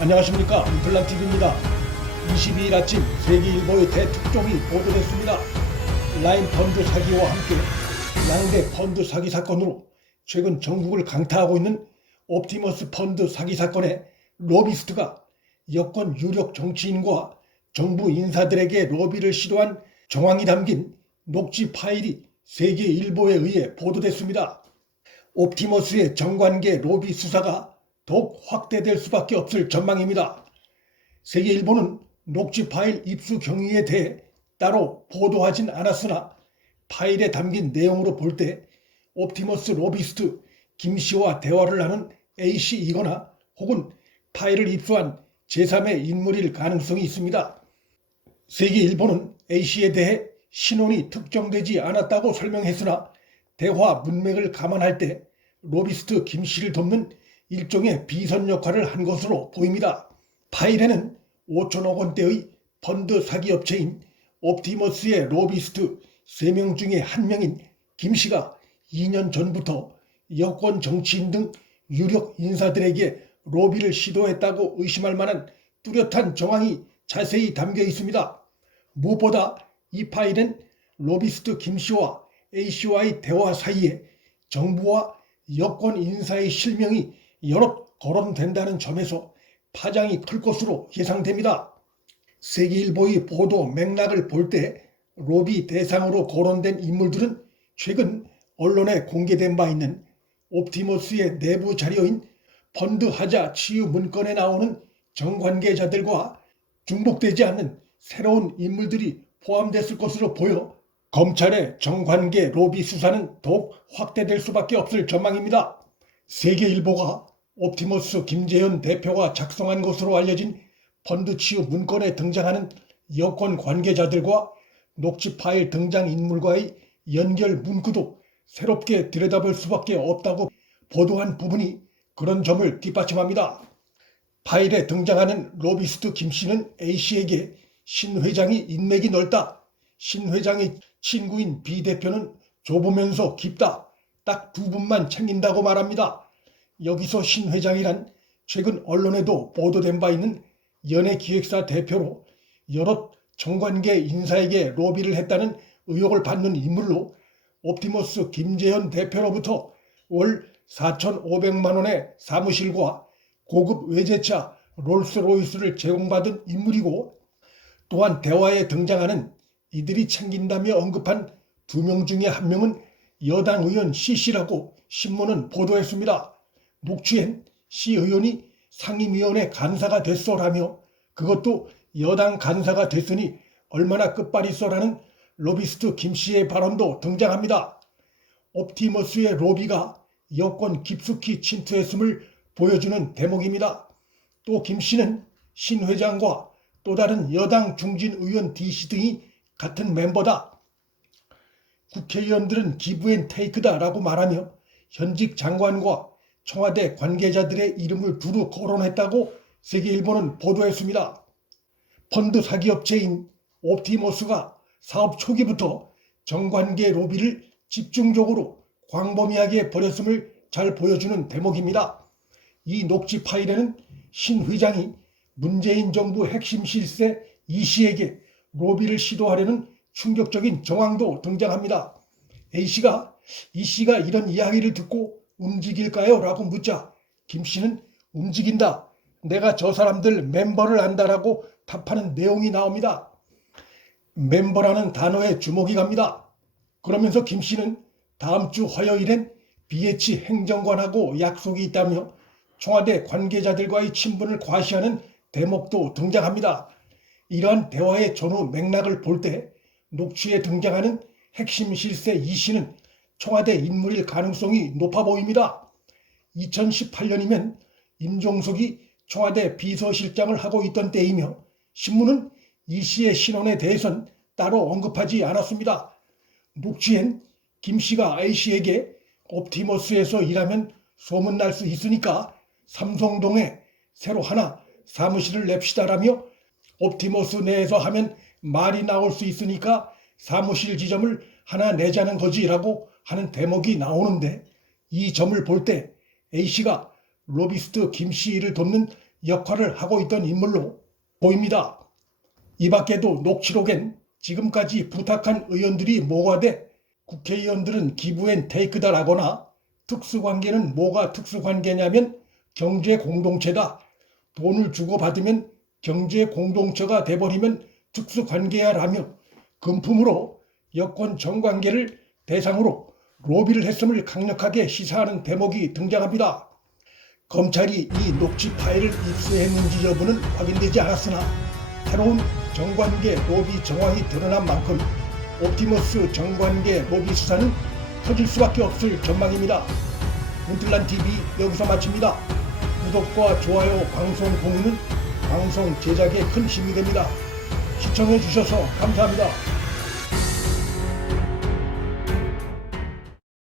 안녕하십니까, 임플란TV입니다. 22일 아침 세계일보의 대특종이 보도됐습니다. 라인 펀드 사기와 함께 양대 펀드 사기 사건으로 최근 전국을 강타하고 있는 옵티머스 펀드 사기 사건의 로비스트가 여권 유력 정치인과 정부 인사들에게 로비를 시도한 정황이 담긴 녹취 파일이 세계일보에 의해 보도됐습니다. 옵티머스의 정관계 로비 수사가 더욱 확대될 수밖에 없을 전망입니다. 세계일보는 녹취 파일 입수 경위에 대해 따로 보도하진 않았으나 파일에 담긴 내용으로 볼 때 옵티머스 로비스트 김씨와 대화를 하는 A씨이거나 혹은 파일을 입수한 제3의 인물일 가능성이 있습니다. 세계일보는 A씨에 대해 신원이 특정되지 않았다고 설명했으나 대화 문맥을 감안할 때 로비스트 김씨를 돕는 일종의 비선 역할을 한 것으로 보입니다. 파일에는 5천억 원대의 펀드 사기 업체인 옵티머스의 로비스트 3명 중에 1명인 김씨가 2년 전부터 여권 정치인 등 유력 인사들에게 로비를 시도했다고 의심할 만한 뚜렷한 정황이 자세히 담겨 있습니다. 무엇보다 이 파일은 로비스트 김씨와 A씨와의 대화 사이에 정부와 여권 인사의 실명이 여럿 거론된다는 점에서 파장이 클 것으로 예상됩니다. 세계일보의 보도 맥락을 볼 때 로비 대상으로 거론된 인물들은 최근 언론에 공개된 바 있는 옵티머스의 내부 자료인 펀드 하자 치유 문건에 나오는 정관계자들과 중복되지 않는 새로운 인물들이 포함됐을 것으로 보여 검찰의 정관계 로비 수사는 더욱 확대될 수밖에 없을 전망입니다. 세계일보가 옵티머스 김재현 대표가 작성한 것으로 알려진 펀드 치유 문건에 등장하는 여권 관계자들과 녹취 파일 등장인물과의 연결 문구도 새롭게 들여다볼 수밖에 없다고 보도한 부분이 그런 점을 뒷받침합니다. 파일에 등장하는 로비스트 김씨는 A씨에게 신 회장이 인맥이 넓다, 신 회장의 친구인 B 대표는 좁으면서 깊다, 딱 두 분만 챙긴다고 말합니다. 여기서 신 회장이란 최근 언론에도 보도된 바 있는 연예기획사 대표로 여러 정관계 인사에게 로비를 했다는 의혹을 받는 인물로 옵티머스 김재현 대표로부터 월 4,500만 원의 사무실과 고급 외제차 롤스로이스를 제공받은 인물이고, 또한 대화에 등장하는 이들이 챙긴다며 언급한 2명 중에 1명은 여당 의원 C씨라고 신문은 보도했습니다. 녹취엔 C 의원이 상임위원회 간사가 됐소라며 그것도 여당 간사가 됐으니 얼마나 끝발있어라는 로비스트 김씨의 발언도 등장합니다. 옵티머스의 로비가 여권 깊숙이 침투했음을 보여주는 대목입니다. 또 김씨는 신 회장과 또 다른 여당 중진 의원 D씨 등이 같은 멤버다, 국회의원들은 기브앤테이크다 라고 말하며 현직 장관과 청와대 관계자들의 이름을 두루 거론했다고 세계일보는 보도했습니다. 펀드 사기업체인 옵티머스가 사업 초기부터 정관계 로비를 집중적으로 광범위하게 벌였음을 잘 보여주는 대목입니다. 이 녹취 파일에는 신 회장이 문재인 정부 핵심 실세 E씨에게 로비를 시도하려는 충격적인 정황도 등장합니다. A씨가 E씨가 이런 이야기를 듣고 움직일까요? 라고 묻자 김씨는 움직인다, 내가 저 사람들 멤버를 안다라고 답하는 내용이 나옵니다. 멤버라는 단어에 주목이 갑니다. 그러면서 김씨는 다음 주 화요일엔 BH 행정관하고 약속이 있다며 청와대 관계자들과의 친분을 과시하는 대목도 등장합니다. 이러한 대화의 전후 맥락을 볼 때 녹취에 등장하는 핵심 실세 E씨는 청와대 인물일 가능성이 높아 보입니다. 2018년이면 임종석이 청와대 비서실장을 하고 있던 때이며 신문은 E씨의 신원에 대해선 따로 언급하지 않았습니다. 녹취엔 김씨가 A씨에게 옵티머스에서 일하면 소문날 수 있으니까 삼성동에 새로 하나 사무실을 냅시다라며 옵티머스 내에서 하면 말이 나올 수 있으니까 사무실 지점을 하나 내자는 거지라고 하는 대목이 나오는데, 이 점을 볼 때 A씨가 로비스트 김씨를 돕는 역할을 하고 있던 인물로 보입니다. 이 밖에도 녹취록엔 지금까지 부탁한 의원들이 뭐가 돼 국회의원들은 기브앤테이크다라거나 특수관계는 뭐가 특수관계냐면 경제공동체다. 돈을 주고받으면 경제공동체가 돼버리면 특수관계야라며 금품으로 여권 정관계를 대상으로 로비를 했음을 강력하게 시사하는 대목이 등장합니다. 검찰이 이 녹취 파일을 입수했는지 여부는 확인되지 않았으나 새로운 정관계 로비 정황이 드러난 만큼 옵티머스 정관계 로비 수사는 터질 수밖에 없을 전망입니다. 문틀란TV 여기서 마칩니다. 구독과 좋아요, 방송 공유는 방송 제작에 큰 힘이 됩니다. 시청해주셔서 감사합니다.